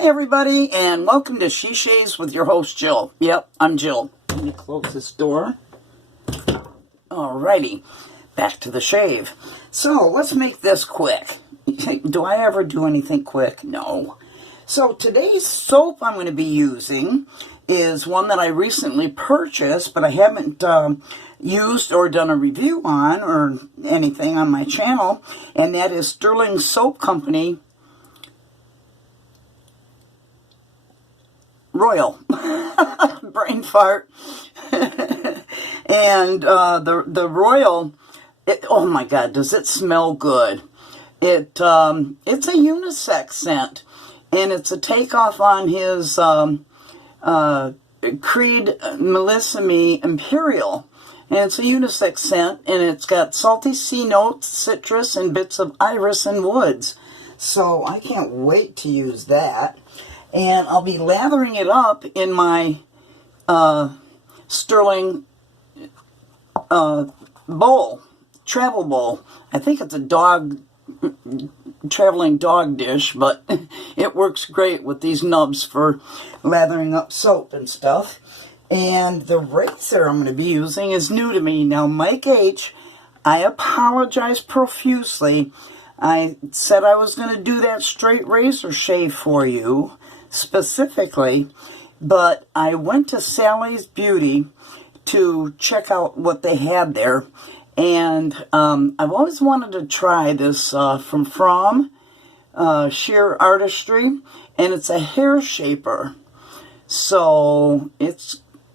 Everybody, and welcome to She Shaves with your host Jill. Yep, I'm Jill. Let me close this door. Alrighty, back to the shave. So let's make this quick. Do I ever do anything quick? No. So today's soap I'm going to be using is one that I recently purchased, but I haven't used or done a review on or anything on my channel, and that is Stirling Soap Company Royal. Brain fart. And the Royal, oh my god, does it smell good. It's a unisex scent, and it's a takeoff on his Creed Melissa Me Imperial. And it's a unisex scent, and it's got salty sea notes, citrus, and bits of iris and woods. So I can't wait to use that. And I'll be lathering it up in my Stirling bowl, travel bowl. I think it's a traveling dog dish, but it works great with these nubs for lathering up soap and stuff. And the razor I'm going to be using is new to me. Now, Mike H., I apologize profusely. I said I was going to do that straight razor shave for you, specifically, but I went to Sally's Beauty to check out what they had there, and I've always wanted to try this from FROMM Sheer Artistry, and it's a hair shaper. So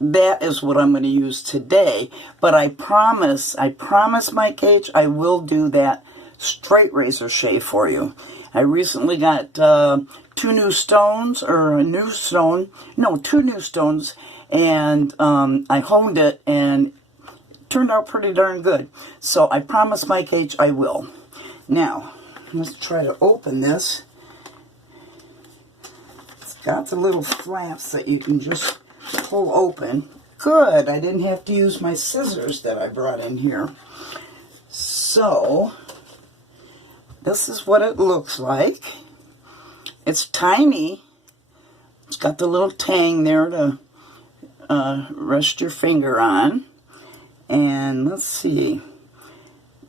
that is what I'm going to use today, but I promise Mike H., I will do that straight razor shave for you. I recently got two new stones, and I honed it, and it turned out pretty darn good. So I promise Mike H. I will. Now, let's try to open this. It's got the little flaps that you can just pull open. Good, I didn't have to use my scissors that I brought in here. So, this is what it looks like. It's tiny. It's got the little tang there to rest your finger on. And let's see.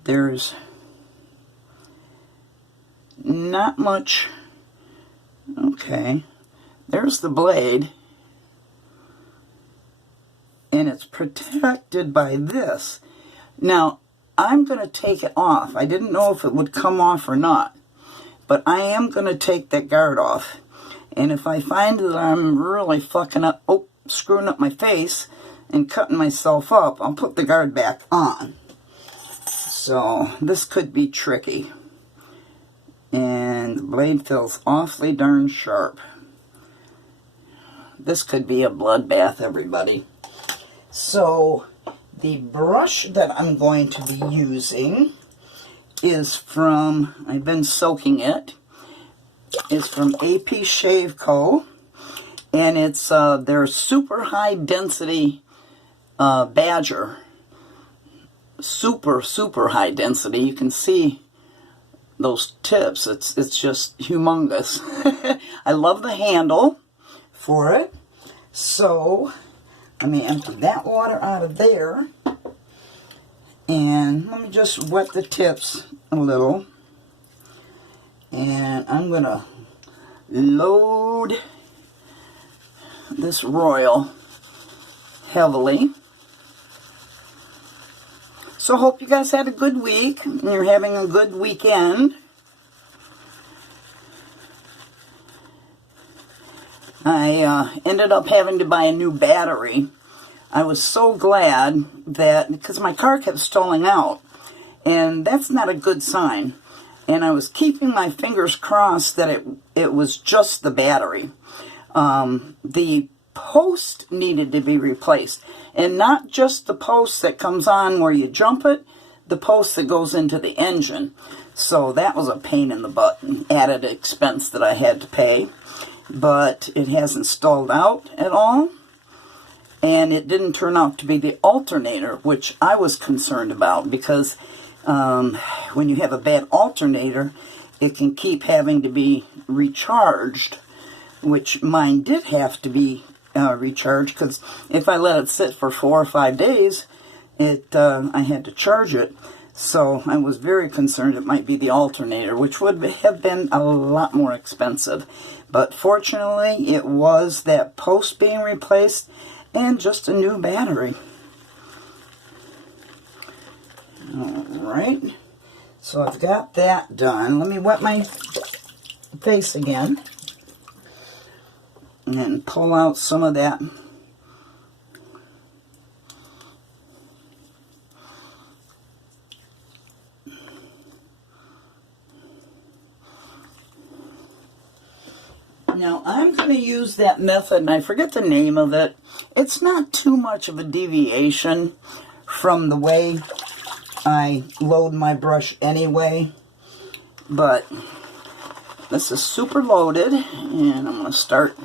There's not much. Okay. There's the blade. And it's protected by this. Now, I'm going to take it off. I didn't know if it would come off or not. But I am going to take that guard off. And if I find that I'm really screwing up my face and cutting myself up, I'll put the guard back on. So, this could be tricky. And the blade feels awfully darn sharp. This could be a bloodbath, everybody. So, the brush that I'm going to be using is from, I've been soaking it, is from Aftershave Co. And it's their super high density badger. Super high density. You can see those tips. It's just humongous. I love the handle for it. So, let me empty that water out of there. And let me just wet the tips a little. And I'm going to load this Royal heavily. So hope you guys had a good week and you're having a good weekend. I ended up having to buy a new battery. I was so glad that, because my car kept stalling out, and that's not a good sign. And I was keeping my fingers crossed that it was just the battery. The post needed to be replaced. And not just the post that comes on where you jump it, the post that goes into the engine. So that was a pain in the butt, an added expense that I had to pay. But it hasn't stalled out at all. And it didn't turn out to be the alternator, which I was concerned about, because when you have a bad alternator, it can keep having to be recharged, which mine did have to be recharged, because if I let it sit for 4 or 5 days, I had to charge it. So I was very concerned it might be the alternator, which would have been a lot more expensive. But fortunately, it was that post being replaced and just a new battery. Alright, so I've got that done. Let me wet my face again and pull out some of that Now, I'm going to use that method, and I forget the name of it. It's not too much of a deviation from the way I load my brush anyway, but this is super loaded, and I'm going to start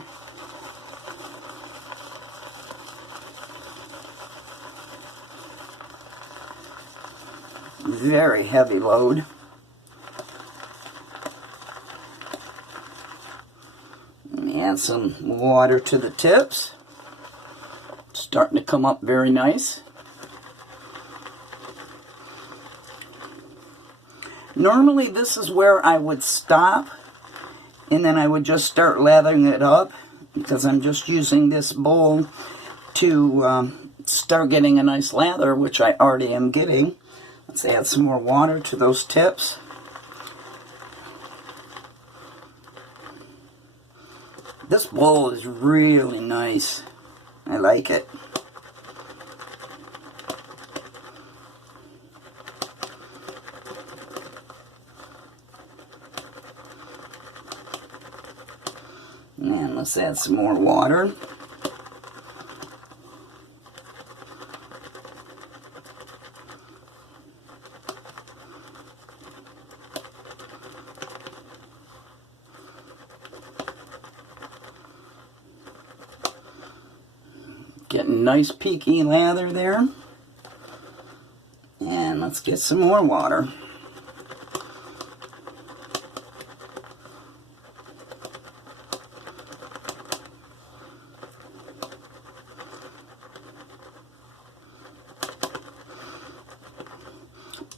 very heavy load. Add some water to the tips. It's starting to come up very nice. Normally this is where I would stop, and then I would just start lathering it up, because I'm just using this bowl to start getting a nice lather, which I already am getting. Let's add some more water to those tips. This bowl is really nice. I like it. And let's add some more water. Getting nice peaky lather there. And let's get some more water.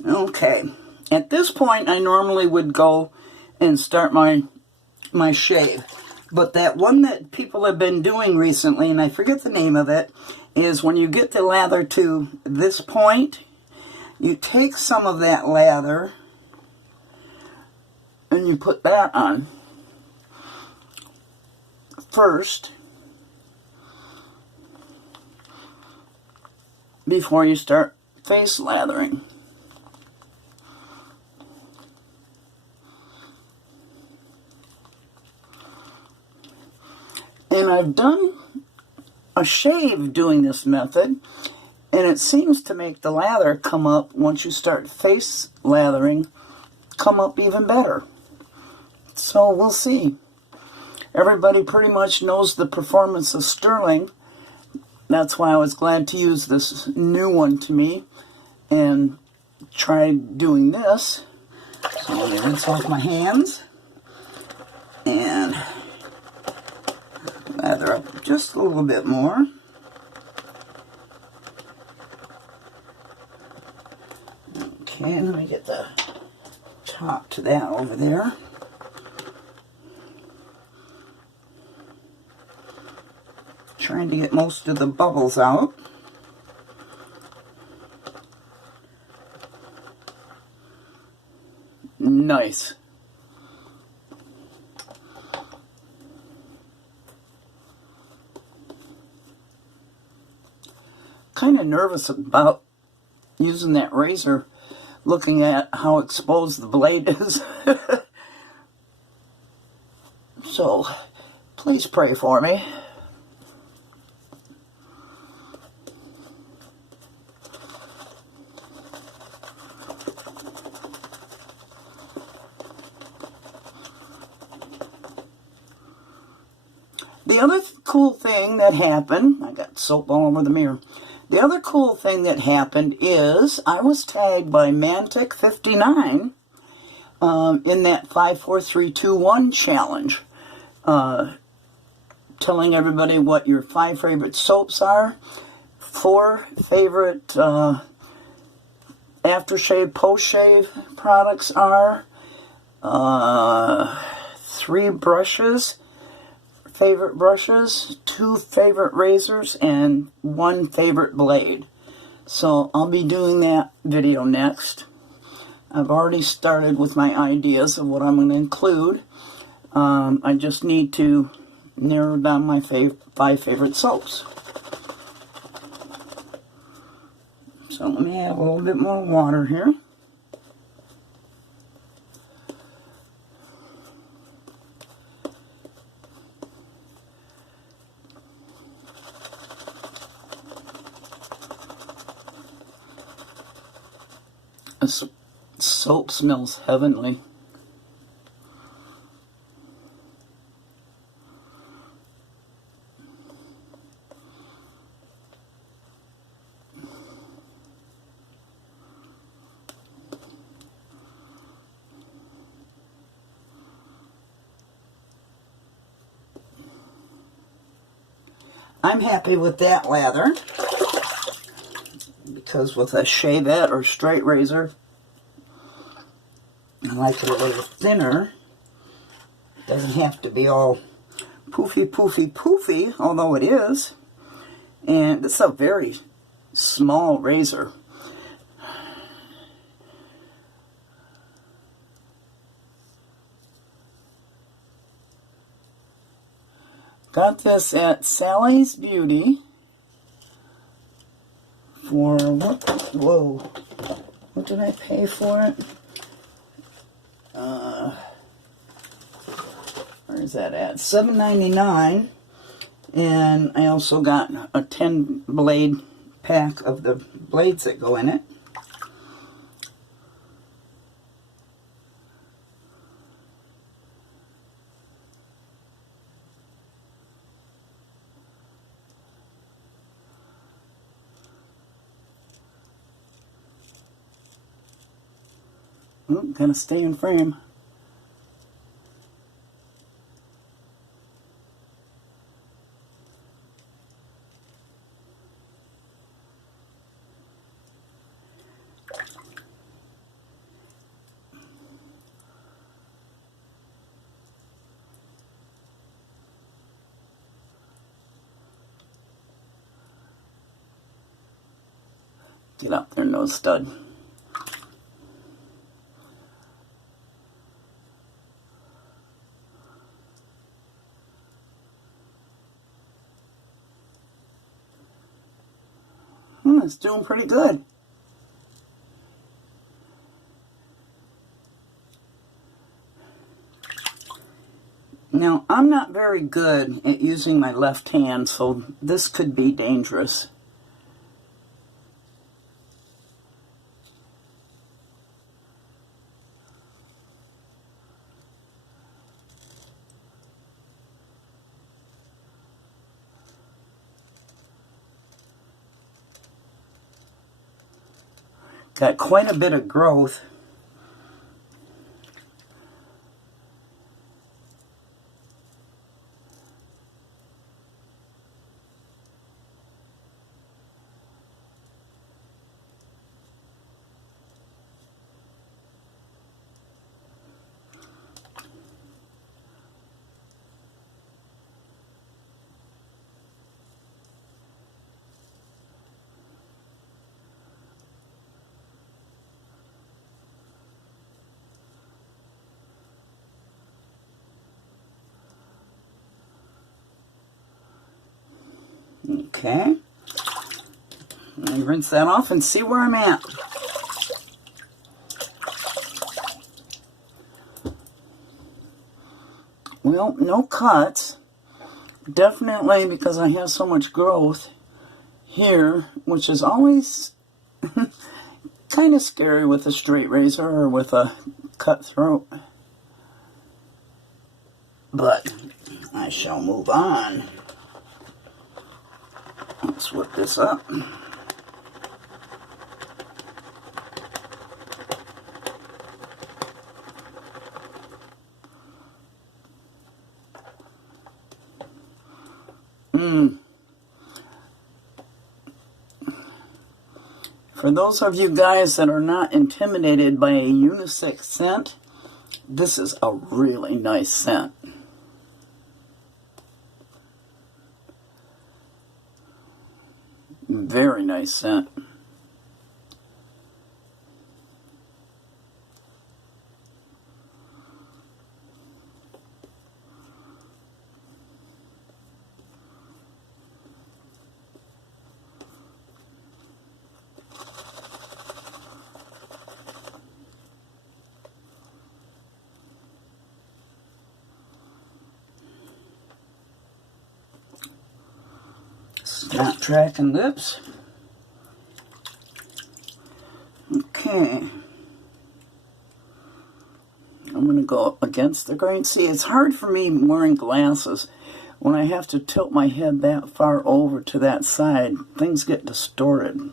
Okay, at this point I normally would go and start my shave. But that one that people have been doing recently, and I forget the name of it, is when you get the lather to this point, you take some of that lather and you put that on first before you start face lathering. And I've done a shave doing this method, and it seems to make the lather come up, once you start face lathering, come up even better. So we'll see. Everybody pretty much knows the performance of Stirling. That's why I was glad to use this new one to me and try doing this. So let me rinse off my hands and lather up just a little bit more. Okay, let me get the top to that over there. Trying to get most of the bubbles out. Nice. Kind of nervous about using that razor, looking at how exposed the blade is. So, please pray for me. other cool thing that happened, I got soap all over the mirror. The other cool thing that happened is I was tagged by Mantic59 in that 5, 4, 3, 2, 1 challenge, telling everybody what your 5 favorite soaps are, 4 favorite aftershave, post-shave products are, 3 brushes, favorite brushes, 2 favorite razors, and 1 favorite blade. So I'll be doing that video next. I've already started with my ideas of what I'm going to include. I just need to narrow down my 5 favorite soaps. So let me add a little bit more water here. This soap smells heavenly. I'm happy with that lather, because with a shavette or straight razor, I like it a little thinner. It doesn't have to be all poofy, poofy, poofy, although it is. And it's a very small razor. Got this at Sally's Beauty for, what did I pay for it? Where is that at? $7.99, and I also got a 10 blade pack of the blades that go in it. Ooh, gonna stay in frame. Get out there, nose stud. It's doing pretty good. Now, I'm not very good at using my left hand, so this could be dangerous. Got quite a bit of growth. Okay, let me rinse that off and see where I'm at. Well, no cuts. Definitely because I have so much growth here, which is always kind of scary with a straight razor or with a cut throat. But I shall move on. Let's whip this up. For those of you guys that are not intimidated by a unisex scent, this is a really nice scent. Very nice scent. Snap track and lips. Okay. I'm going to go up against the grain. See, it's hard for me wearing glasses. When I have to tilt my head that far over to that side, things get distorted.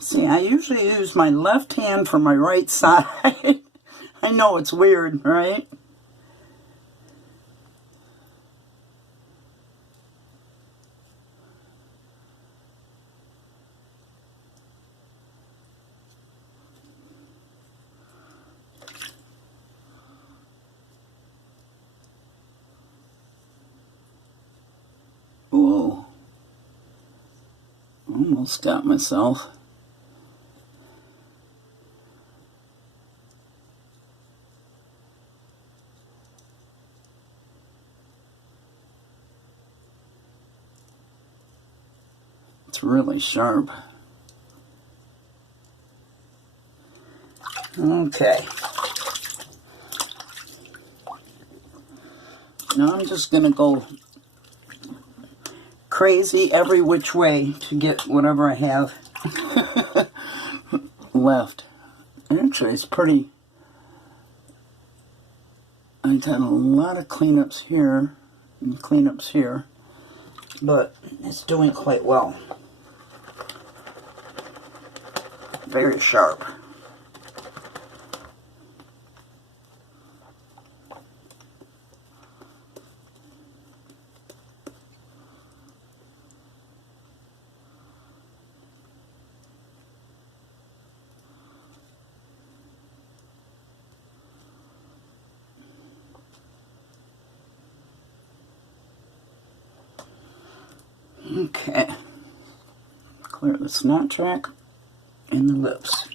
See, I usually use my left hand for my right side. I know it's weird, right? Whoa. Almost got myself. It's really sharp. Okay. Now I'm just going to go crazy every which way to get whatever I have left. Actually, it's pretty... I got a lot of cleanups here and cleanups here, but it's doing quite well. Very sharp. Okay. Clear the snot track and the lips.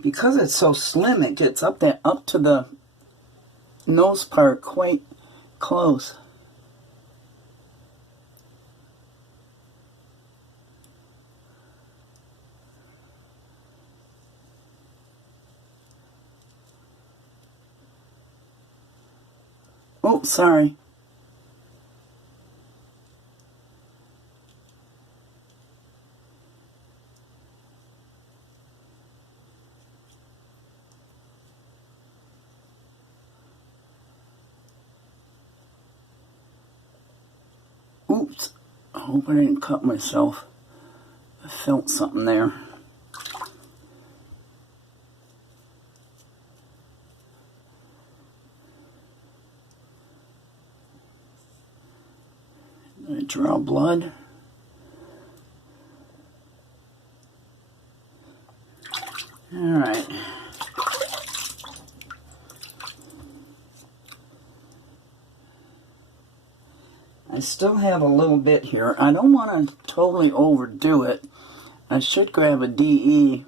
because it's so slim, it gets up to the nose part quite close. Oh, sorry. Oops. I hope I didn't cut myself. I felt something there. I draw blood. All right. I still have a little bit here. I don't want to totally overdo it. I should grab a DE.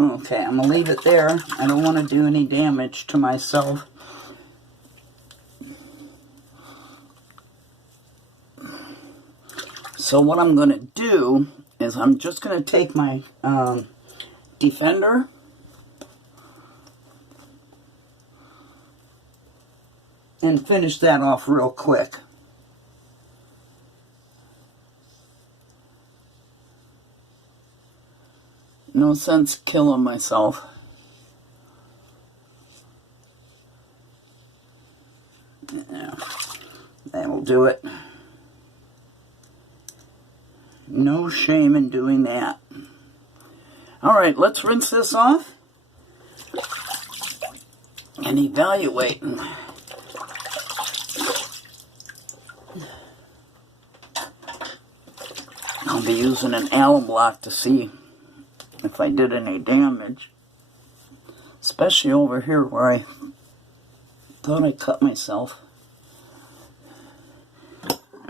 Okay, I'm going to leave it there. I don't want to do any damage to myself. So what I'm going to do is I'm just going to take my Defender and finish that off real quick. No sense killing myself. Yeah, that'll do it. No shame in doing that. Alright, let's rinse this off and evaluate. I'll be using an alum block to see if I did any damage, especially over here where I thought I cut myself.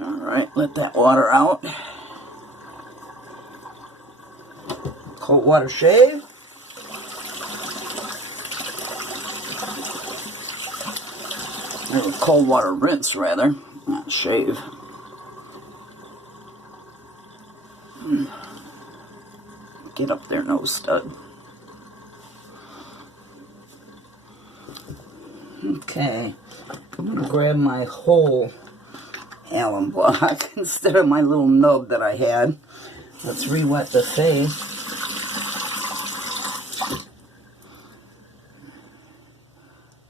Alright, let that water out. Cold water shave. Or cold water rinse, rather, not shave. Get up there, nose stud. Okay, I'm going to grab my whole alum block instead of my little nub that I had. Let's re-wet the face.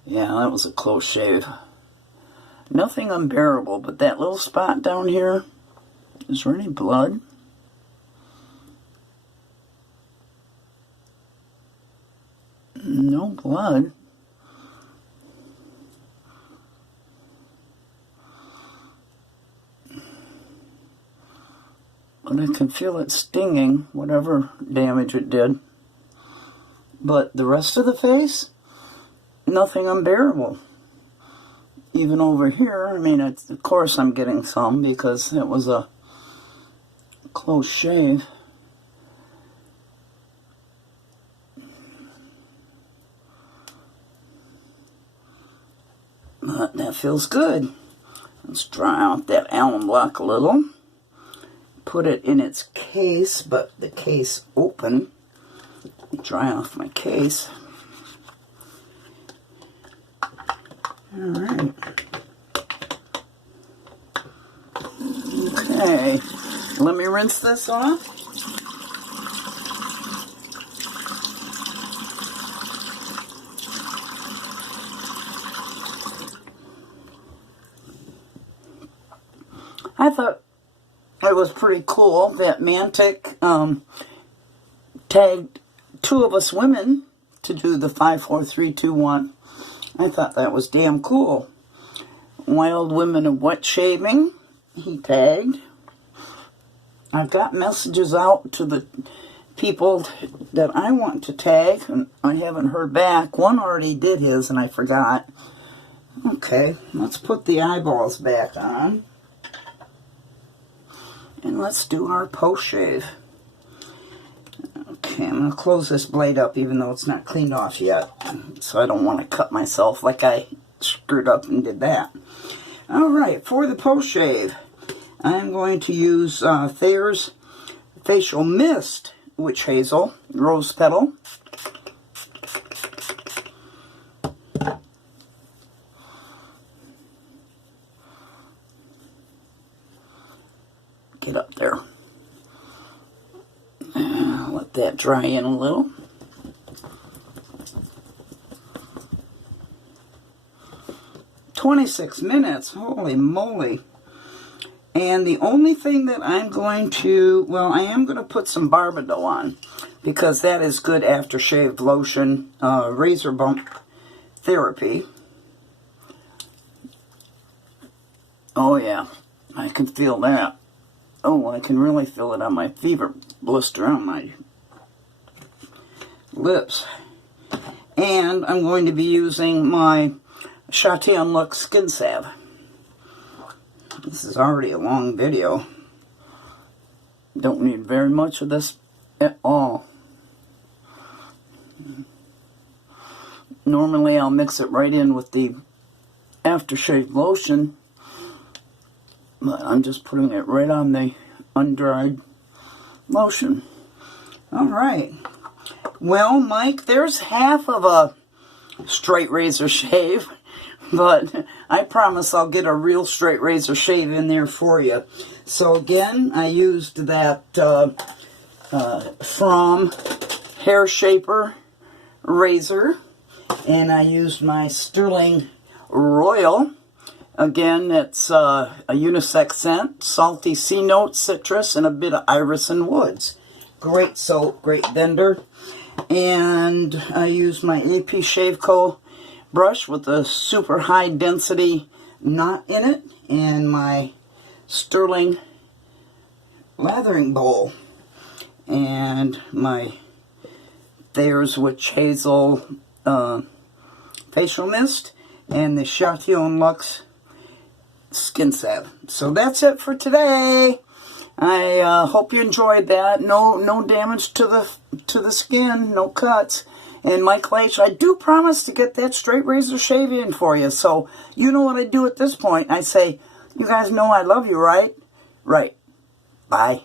Yeah, that was a close shave. Nothing unbearable, but that little spot down here, is there any blood? No blood. But I can feel it stinging, whatever damage it did. But the rest of the face, nothing unbearable. Even over here, I mean, of course I'm getting some because it was a close shave. But that feels good. Let's dry out that alum block a little. Put it in its case, but the case open. Dry off my case. Alright. Okay. Let me rinse this off. I thought it was pretty cool that Mantic tagged 2 of us women to do the 5, 4, 3, 2, 1. I thought that was damn cool. Wild Women of Wet Shaving, he tagged. I've got messages out to the people that I want to tag, and I haven't heard back. One already did his, and I forgot. Okay, let's put the eyeballs back on. And let's do our post-shave. Okay, I'm going to close this blade up even though it's not cleaned off yet. So I don't want to cut myself like I screwed up and did that. Alright, for the post-shave, I'm going to use Thayers Facial Mist Witch Hazel Rose Petal. Get up there. Let that dry in a little. "26 minutes, holy moly." And the only thing that I'm going to, well, I am going to put some Barbedeaux on, because that is good aftershave lotion, razor bump therapy. Oh yeah, I can feel that. Oh, I can really feel it on my fever blister on my lips. And I'm going to be using my Chatillon Luxe Skin Salve. This is already a long video. Don't need very much of this at all. Normally I'll mix it right in with the aftershave lotion, but I'm just putting it right on the undried lotion. Alright. Well, Mike, there's half of a straight razor shave, but I promise I'll get a real straight razor shave in there for you. So again, I used that FROMM Hair Shaper razor, and I used my Stirling Royal. Again, it's a unisex scent, salty sea notes, citrus, and a bit of iris and woods. Great soap, great bender. And I used my AP Shave Co brush with a super high density knot in it, and my Stirling Lathering Bowl, and my Thayers Witch Hazel facial mist, and the Chatillon Luxe Skin Salve. So that's it for today. I hope you enjoyed that. No damage to the skin, no cuts. And Mike Leach, I do promise to get that straight razor shave in for you. So you know what I do at this point. I say, you guys know I love you, right? Right. Bye.